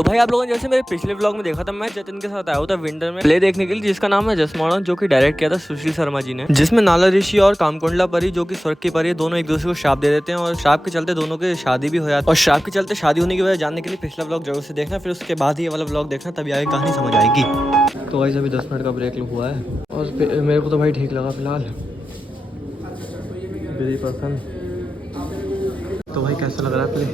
तो भाई आप लोगों ने जैसे मेरे पिछले व्लॉग में देखा था, मैं जतिन के साथ आया हूँ था विंटर में प्ले देखने के लिए, जिसका नाम है जसमानन, जो कि डायरेक्ट किया था सुशील शर्मा जी ने, जिसमें नाला ऋषि और कामकुंडला परी जो कि स्वर्ग की परी, दोनों एक दूसरे को श्राप दे देते हैं और श्राप के चलते दोनों की शादी भी हो जाती है। और श्राप के चलते शादी होने की वजह जानने के लिए पिछला व्लॉग जरूर से देखना, फिर उसके बाद ही ये वाला व्लॉग देखना, तभी आगे कहानी समझ आएगी। तो भाई अभी 10 मिनट का ब्रेक हुआ है और मेरे को तो भाई ठीक लगा फिलहाल। तो भाई कैसा लग रहा है प्ले?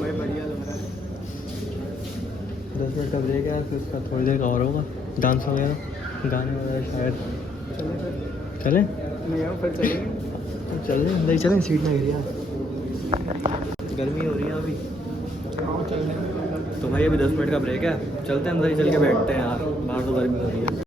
10 मिनट का ब्रेक है, फिर उसका थोड़ी देर का और होगा, डांस वगैरह, गाने वगैरह शायद। चलें चलें नहीं चलें, सीट ना गिरी यार, गर्मी हो रही है अभी। तो भाई अभी 10 मिनट का ब्रेक है, चलते हैं अंदर ही, चल के बैठते हैं यार, बाहर तो गर्मी हो रही है।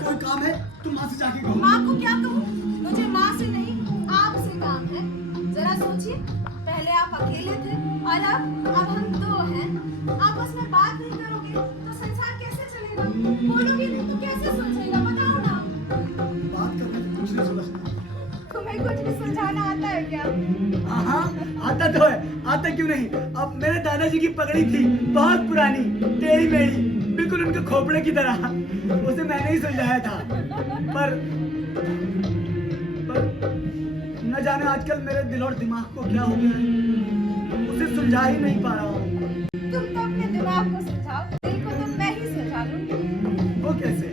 कोई काम है तुम माँ से जाके कहो। माँ को क्या कहूँ? मुझे माँ से नहीं आपसे काम है। जरा सोचिए, पहले आप अकेले थे और अब हम दो हैं। आपस में बात नहीं करोगे तो संसार कैसे चलेगा? बोलोगे नहीं तो कैसे सुलझेगा? बताओ ना। बात करने में कुछ नहीं समझता। तुम्हें कुछ भी सुलझाना आता है क्या? हाँ आता तो है, आता क्यों नहीं। अब मेरे दादाजी की पगड़ी थी बहुत पुरानी, टेढ़ी मेढ़ी, बिल्कुल उनके खोपड़े की तरह, उसे मैंने ही सुलझाया था। पर न जाने आजकल मेरे दिल और दिमाग को क्या हो गया है, उसे सुलझा ही नहीं पा रहा हूँ। तुम तो अपने दिमाग को सुलझाओ, दिल को तो मैं ही सुलझा लूंगी। वो कैसे?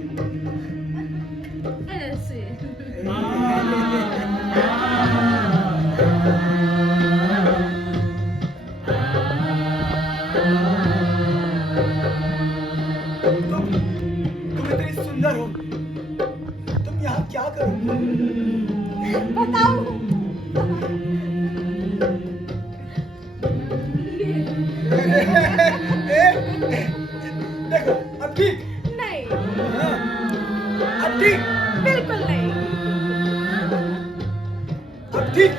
ऐसे। तुम इतनी सुंदर हो, तुम यहाँ क्या करोगे? बताओ। देखो अब ठीक नहीं, अब ठीक बिल्कुल नहीं। अब ठीक।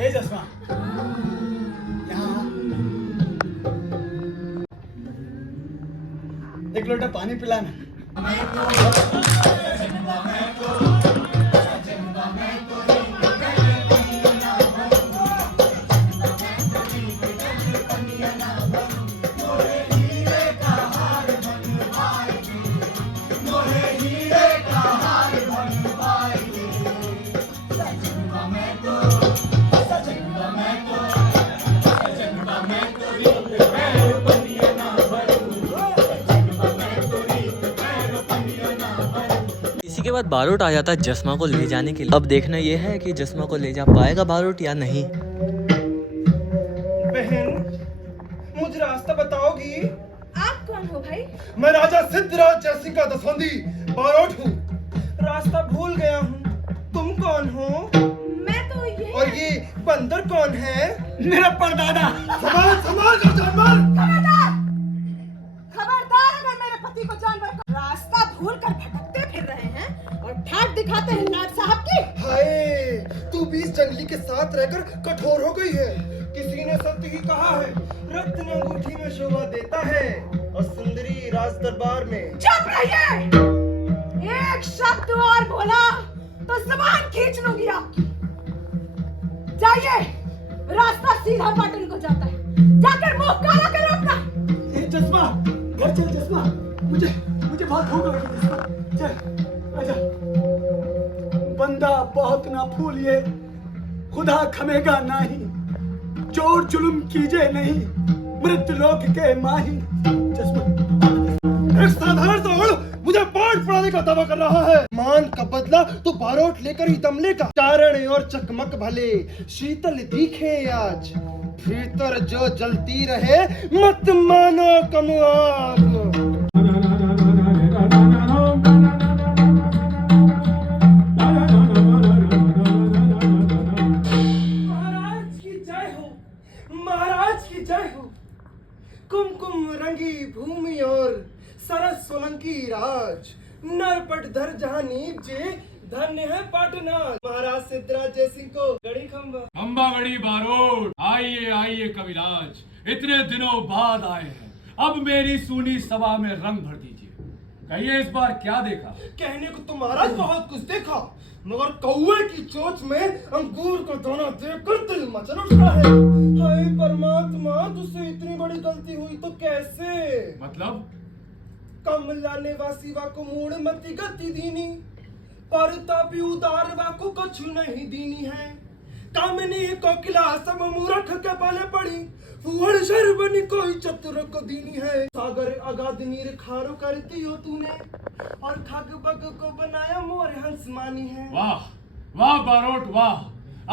ए जसवा, यहाँ एक लोटा पानी पिलाना। इसी के बाद बारोट आ जाता है जसमा को ले जाने के लिए। अब देखना ये है कि जसमा को ले जा पाएगा बारोट या नहीं। बहन, मुझे रास्ता बताओगी? आप कौन हो भाई? मैं राजा सिद्धराज जयसिंह का दसवंदी बारोट हूँ। रास्ता भूल गया हूँ। तुम कौन हो? मैं तो ये। और ये बंदर कौन है? मेरा परदादा। संभाल संभाल कर जानवर। खबरदार! खबरदार, अगर मेरे पति को जानवर का रास्ता भूल कर भटकते फिर रहे हैं और ठाट दिखाते हैं लाट साहब की। हाय, तू भी इस जंगली के साथ रहकर कठोर हो गई है। किसी ने सत्य ही कहा है, रत्न अंगूठी में शोभा देता है और सुंदरी राज दरबार में। चुप रहिए! एक शब्द और बोला तो जुबान खींच लूंगी आपकी। जाइए, रास्ता सीधा पाटन को जाता है, जाकर मुंह काला करो अपना। ए जसवा, घर चल जसवा, मुझे बहुत भूख लगी जसवा, चल आजा। बंदा बहुत ना फूलिए, खुदा खमेगा नहीं, चोर जुल्म कीजे नहीं, मृत्यु लोक के माही। जसवा, एक साधारण सा औरत मुझे पाठ पढ़ाने का दावा कर रहा है। मान का बदला तो बारोट लेकर ही दम लेगा। चारण और चकमक भले शीतल दिखे आज, भीतर जो जलती रहे मत मानो कम आग। महाराज की जय हो। कुमकुम रंगी भूमि और सरस सोलंकी राज नरपट धर जहां नीप जे धन्य है पाटना। महाराज सिद्धराज जयसिंह को गड़ी खंबा खंबागढ़ी बारोट। आइए आइए कविराज, इतने दिनों बाद आए हैं, अब मेरी सूनी सभा में रंग भर दीजिए। कहिए इस बार क्या देखा? कहने को तो महाराज बहुत कुछ देखा, मगर कौवे की चोंच में अंगूर का दाना देखकर दिल मचल उठा है। हाय परमात्मा, तुझसे इतनी बड़ी गलती हुई तो कैसे? मतलब? कमला निवासी वा को मूड मती गति दीनी, पर तापी उदार वा को कछु नहीं दीनी है। कामनी कोकिला सब मूर्ख के पाले पड़ी, फुहड़ शर्बनी कोई चतुर को दीनी है। सागर अगाध नीर खारो करती हो तूने, और खग बग को बनाया मोर हंस मानी है। वाह वाह बारोट वाह,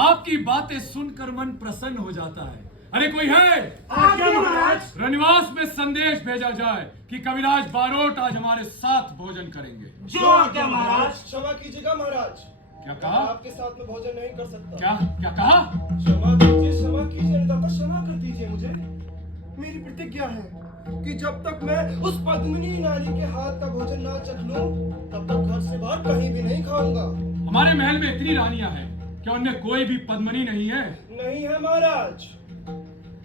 आपकी बातें सुनकर मन प्रसन्न हो जाता है। अरे कोई है? आज्ञा महाराज। रनिवास में संदेश भेजा जाए कि कविराज बारोट आज हमारे साथ भोजन करेंगे। जो आज्ञा महाराज। क्षमा कीजिएगा महाराज, क्या कहा? आपके साथ में भोजन नहीं कर सकता। क्या क्या कहा? क्षमा कीजिए दाता, क्षमा कर दीजिए मुझे। मेरी प्रतिज्ञा है कि जब तक मैं उस पद्मिनी नारी के हाथ का भोजन ना चख लूं, तब तक घर से बाहर कहीं भी नहीं खाऊंगा। हमारे महल में इतनी रानियां हैं, क्या उनमें कोई भी पद्मनी नहीं है? नहीं है महाराज।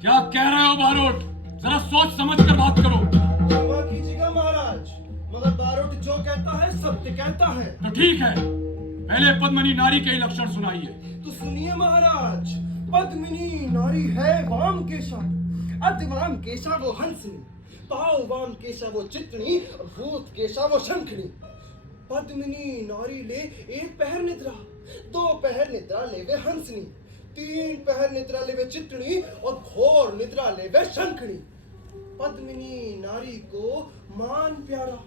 क्या कह रहे हो बारोट? जरा सोच समझ कर बात करो। क्षमा कीजिएगा महाराज, मगर बारोट जो कहता है सत्य कहता है। तो ठीक है, पहले पद्मनी नारी के लक्षण सुनाइए। तो सुनिए महाराज, पद्मिनी नारी है वाम केशा, अति वाम केशा वो हंसनी, पाव वाम केशा वो चितनी, भूत केशा वो शंखनी। पद्मिनी नारी ले एक पहर निद्रा, दो पहर निद्रा लेवे हंसनी, तीन पहर निद्रा लेवे चितनी, और घोर निद्रा लेवे शंखनी। पद्मिनी नारी को मान प्यारा,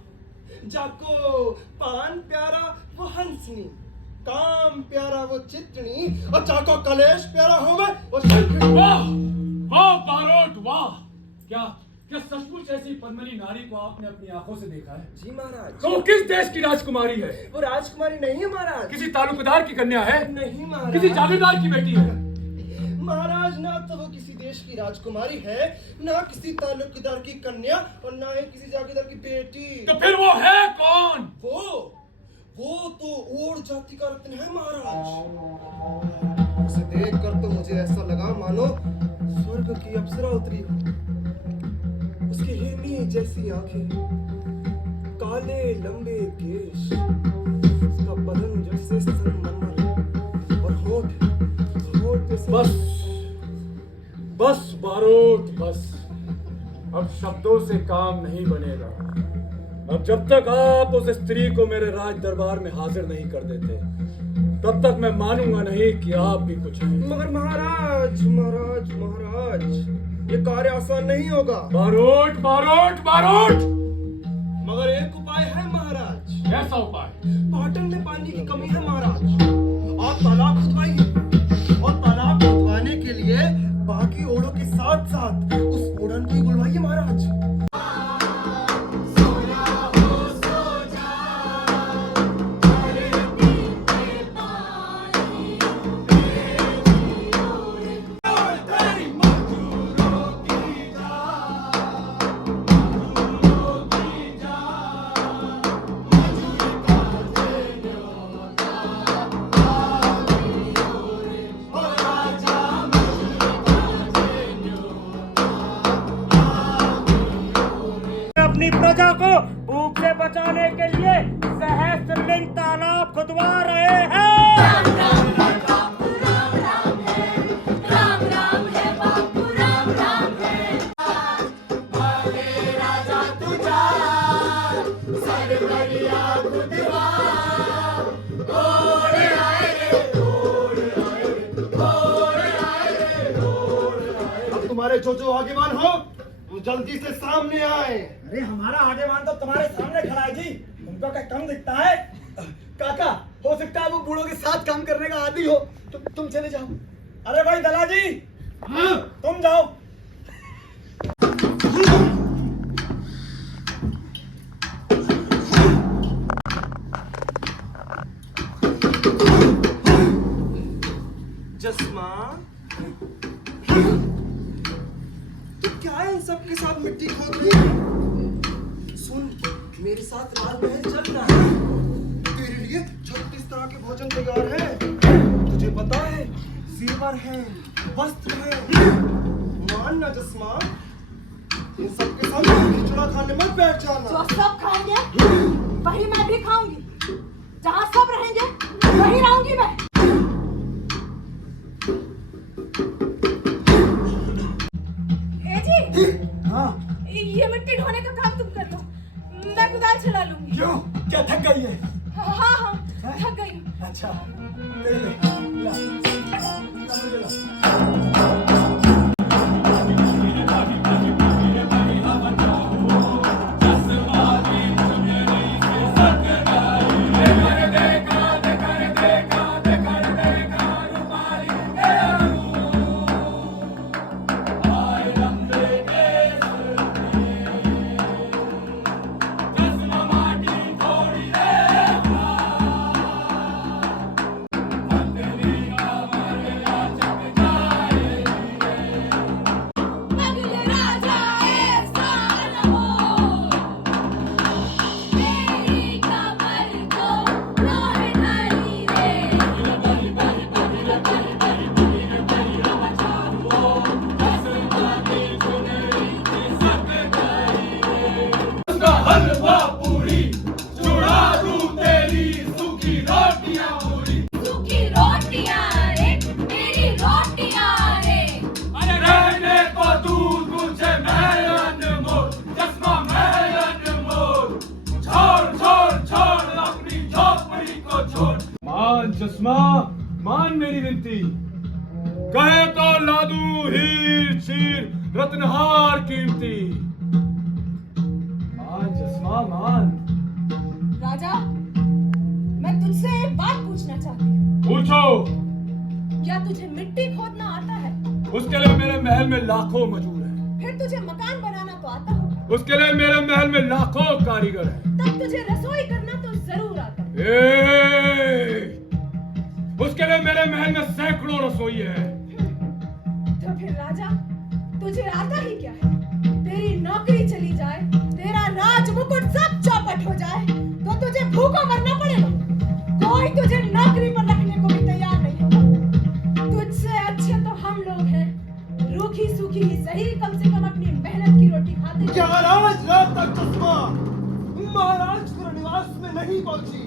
जाको पान प्यारा वो हंसनी, काम प्यारा वो चितनी, और जाको कलेश प्यारा होवे वो शंखनी। वाह वाह बारोट वाह, क्या क्या सचमुच ऐसी पद्मनी नारी को आपने अपनी आंखों से देखा है? जी महाराज। तो वो किस देश की राजकुमारी है? वो राजकुमारी नहीं है महाराज। किसी तालुकदार की कन्या है? नहीं महाराज। किसी जागीरदार की बेटी है? महाराज, ना तो वो किसी देश की राजकुमारी है, ना किसी तालुकदार की कन्या, और ना ही किसी जागीरदार की बेटी। तो फिर वो है कौन? वो तो और जाति का रत्न है महाराज। उसे देखकर तो मुझे ऐसा लगा मानो स्वर्ग की अप्सरा उतरी हो। उसकी हिरनी जैसी आंखें, काले लंबे केश, उसका बदन जैसे संगमरमर, और होठ जैसे। बस बारोट बस, अब शब्दों से काम नहीं बनेगा। अब जब तक आप उस स्त्री को मेरे राज दरबार में हाजिर नहीं कर देते, तब तक मैं मानूंगा नहीं कि आप भी कुछ हैं। मगर महाराज, ये कार्य आसान नहीं होगा। बारोट बारोट बारोट, मगर एक उपाय है महाराज। ऐसा उपाय? पाटन में पानी की कमी है महाराज, आप तालाब खुदवाइए, और तालाब खुदवाने के लिए बाकी ओढ़ों के साथ साथ उस ओढ़न को ही बुलवाइए महाराज। अपनी प्रजा को भूख से बचाने के लिए सहस्त्रलिंग तालाब खुदवा रहे हैं। राम राम है बापू राम राम है, राम राम है बापू राम राम है। भागे राजा तुझा सरवरिया खुदवा, ओढ़ आए रे ओढ़ आए रे ओढ़ आए रे ओढ़ आए। अब तुम्हारे जो आगेवान हो वो जल्दी से सामने आए। अरे हमारा आगेवान तो तुम्हारे सामने खड़ा है जी, तुमको क्या कम दिखता है? काका, हो सकता है वो बूढ़ों के साथ काम करने का आदी हो, तुम चले जाओ। अरे भाई दला जी, तुम जाओ। जस्मा, तो क्या इन सब के साथ मिट्टी खोद रही है? सुन, मेरे साथ लाल महल चल रहा है। तेरे लिए 36 तरह के भोजन तैयार हैं। तुझे पता है, जेवर है, वस्त्र है। मान ना जस्मा, इन सबके सामने खिचड़ा खाने मत बैठ जाना। जो सब खाएंगे वही मैं भी खाऊंगी। जहाँ सब रहेंगे वही रहूंगी मैं। ए जी, हाँ ये मिट्टी ढोने का काम तुम कर लो, मैं कुदाल चला लूंगी। क्यों, क्या थक गई है? हाँ थक गई हूँ। अच्छा ले ले, ला, मुझे ला। सूखी रोटियां रे, मेरी रोटियां रे। अरे रहने को दूध मुझे मैं अनमोल, चश्मा मैं अनमोल। छोड़ छोड़ छोड़ अपनी झोपड़ी को छोड़। मान चश्मा, मान मेरी विनती। कहे तो लादू हीर चीर रत्नहार कीमती। मान चश्मा मान। राजा, मैं तुझसे एक बात पूछना चाहती हूँ। पूछो। क्या तुझे मिट्टी खोदना आता है? उसके लिए मेरे महल में लाखों मजदूर हैं। फिर तुझे मकान बनाना तो आता होगा। उसके लिए मेरे महल में लाखों कारीगर हैं। तब तुझे रसोई करना तो जरूर आता है। उसके लिए मेरे महल में सैकड़ों रसोई है। तो फिर राजा, तुझे आता ही क्या है? तेरी नौकरी चली जाए, तेरा राज मुकुट सब चौपट हो जाए, तो तुझे भूखा मरना पड़ेगा। कोई तुझे नौकरी पर रखने को भी तैयार नहीं होगा। तुझसे अच्छे तो हम लोग हैं, रूखी सूखी ही सही, कम से कम अपनी मेहनत की रोटी खाते क्या आज रात तक चश्मा महाराज के निवास में नहीं पहुंची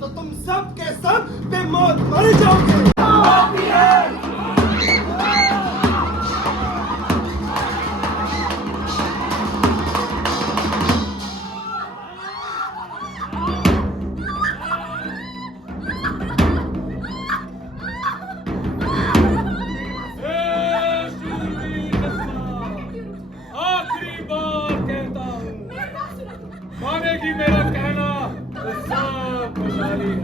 तो तुम सब के सब बेमौत मर जाओगे। आखिरी बार कहता हूँ, मानेगी मेरा कहना तो सब खुशहाली है।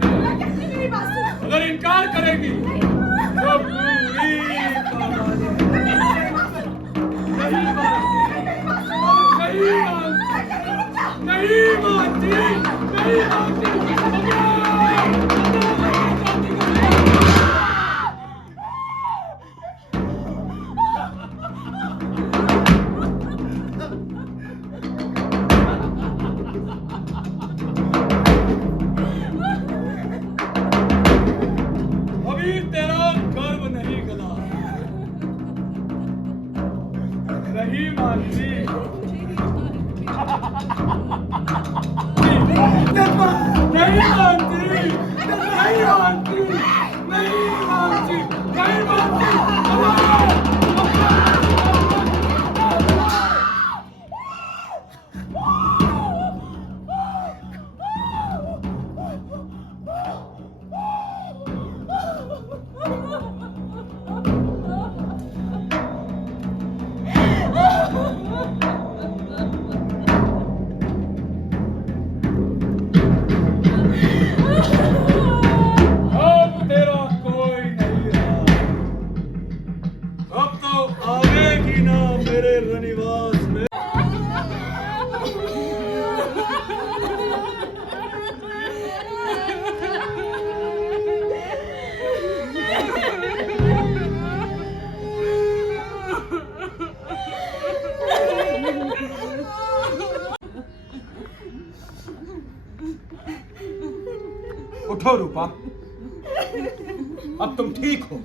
मेरी बात सुनो। अगर इनकार करेगी तो पूरी पामानी है। नहीं मानती, नहीं मानती, नहीं मानती। अभी तेरा गर्व नहीं गला, नहीं मानती। नहीं मानती, नहीं मानती, नहीं मानती, नहीं मानती। उठो रूपा, अब तुम ठीक हो।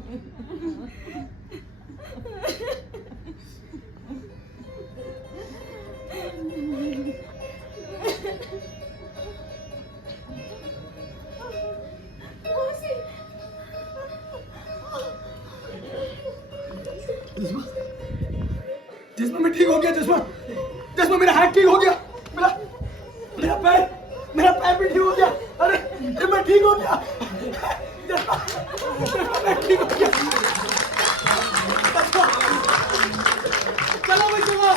जिस्मा मैं ठीक हो गया। जिस्मा जिस्मा मेरा हाथ ठीक हो गया। मेरा पैर भी ठीक हो गया। अरे मैं ठीक हो गया। जिस्मा मैं ठीक हो गया। चलो भाई चलो,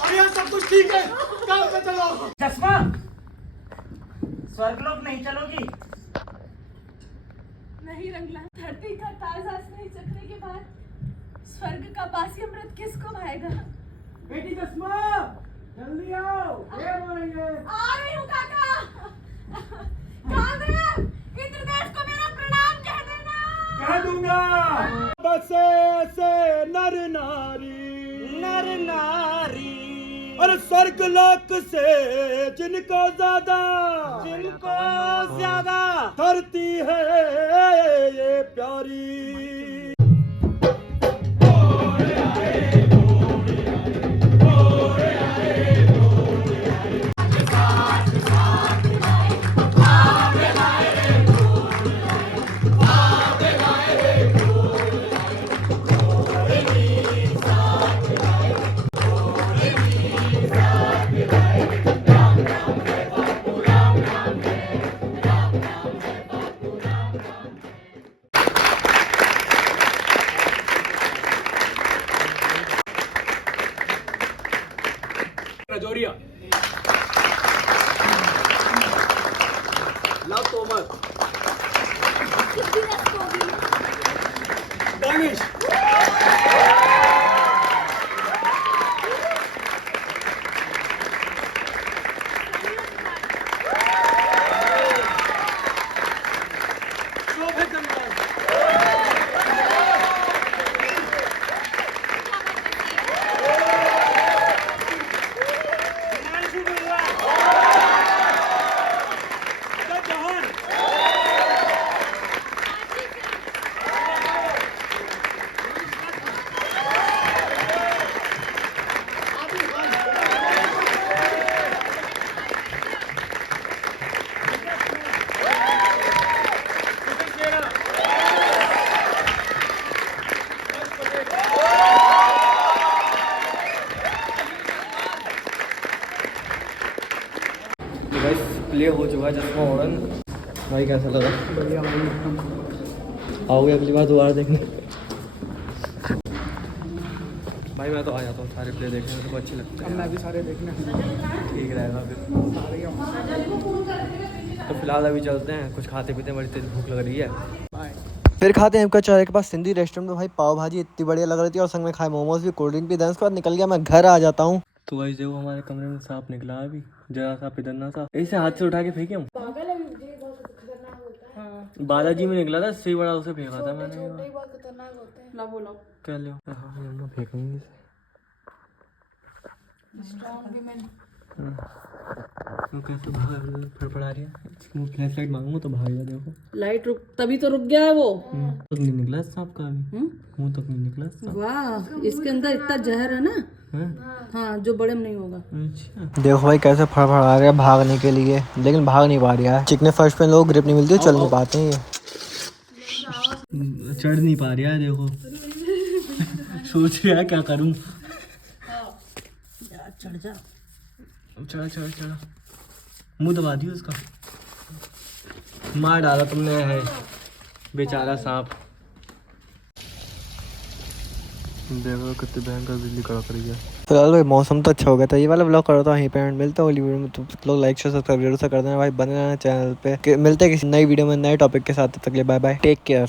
और यहाँ सब कुछ ठीक है। काम पे चलो। चश्मा, स्वर्गलोक नहीं चलोगी? नहीं रंगला, धरती का ताजा स्नेह चखने के बाद स्वर्ग का बासी अमृत किसको भाएगा? बेटी चश्मा, जल्दी आओ, ये बोलेंगे। आ रही हूँ काका। कामदेव, इंद्रदेव को मेरा प्रणाम कह देना। कह दूंगा। बस ऐसे नर नारी और स्वर्ग लोक से जिनको ज्यादा धरती है ये प्यारी। रजौरिया, लव तोमर, दानिश, शोभित जमदार, प्ले हो चुका है चश्मा उड़न। भाई कैसा लगा? बढ़िया भाई, आओगे अगली बार दोबारा देखने? भाई मैं तो आ जाता हूँ सारे प्ले देखने, मेरे को अच्छे लगते हैं। मैं भी सारे देखने। ठीक रहेगा फिर। तो फिलहाल अभी चलते हैं, कुछ खाते पीते हैं, बड़ी तेज भूख लग रही है। फिर खाते हैं इनका चाय के पास सिंधी रेस्टोरेंट में। भाई पाव भाजी इतनी बढ़िया लग रही थी और संग में खाए मोमोज भी, कोल्ड ड्रिंक भी। उसके बाद निकल गया मैं घर, आ जाता हूँ। तो भाई देखो हमारे कमरे में सांप निकला है अभी, जरा सा पिदरना सा। इसे हाथ से उठा के फेंके हम। बालाजी में निकला था, सही बड़ा, उसे फेंका था मैंने। क्या लो? हाँ फेंकूंगी इसे। कैसे भागा, फड़फड़ा रही है। फ्लैश लाइट मांगूंगा तो भागेगा। देखो लाइट रुक, तभी तो रुक गया है वो। तक नहीं निकला सांप का अभी, मुंह तक नहीं निकला सांप। वाह, इसके अंदर इतना जहर है ना। हाँ, जो बड़े में नहीं होगा। अच्छा देखो भाई कैसे फड़फड़ा रहा है भागने के लिए, लेकिन भाग नहीं पा रहा है। चिकने फर्श पे लोग ग्रिप नहीं मिलती, चल नहीं पाते हैं। ये चढ़ नहीं पा रहा है, देखो सोच रहा है क्या करूं। चढ़ जा, चढ़ा चढ़ा चढ़ा, मुंह दबा दियो उसका। मार डाला तुमने है बेचारा सांप। देखो कितनी भयंकर बिजली कड़क रही है। फिलहाल भाई मौसम तो अच्छा हो गया था। ये वाला ब्लॉग कर रहा था वहीं पे एंड मिलता है अगली वीडियो में। तो लोग लाइक शेयर सब्सक्राइब जरूर से कर देना भाई, बने रहना चैनल पे। मिलते हैं किसी नई वीडियो में नए टॉपिक के साथ। तब तक के लिए बाय बाय, टेक केयर।